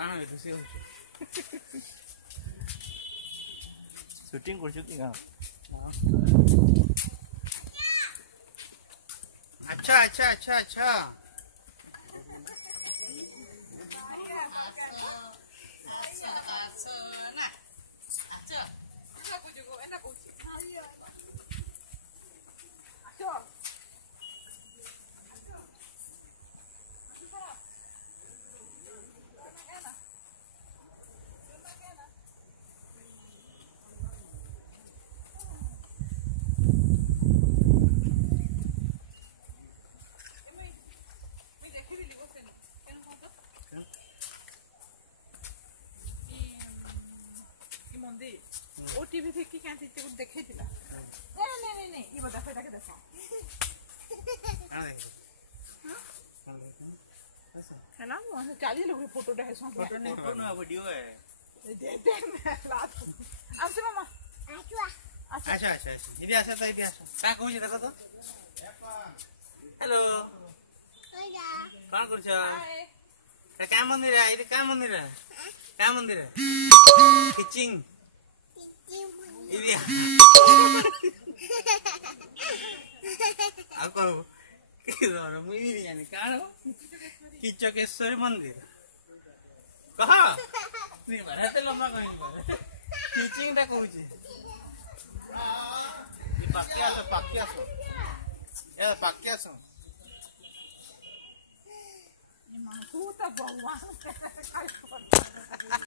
କାଣା ଖୁସି ହଉଛୁ ଶୁଟିଂ କରୁଛୁ କି ଗାଁ अच्छा अच्छा अच्छा अच्छा ओ टीवी देख के क्या चीज को देखे थिला नहीं नहीं नहीं नहीं ये बता फेटा के देखो हां देख हां ऐसा है ना वो चाली लोग फोटो है सो फोटो नहीं फोटो ना वीडियो है दे लात अब से मामा अच्छा अच्छा अच्छा इधर आसा तो इधर आसा का कहू जे देखो तो हेलो हेलो कौन करछ हाय क्या मंदिर है इधर क्या मंदिर है क्या मंदिर है किचिंग इधर आ को किधर मुई नहीं जाने काण किचकेश्वरी मंदिर कहा नहीं बराते लम्बा कहीं पर किचिंग टा कहू छी ये पाके आसो ए पाके आसो ये मामा तू तो भगवान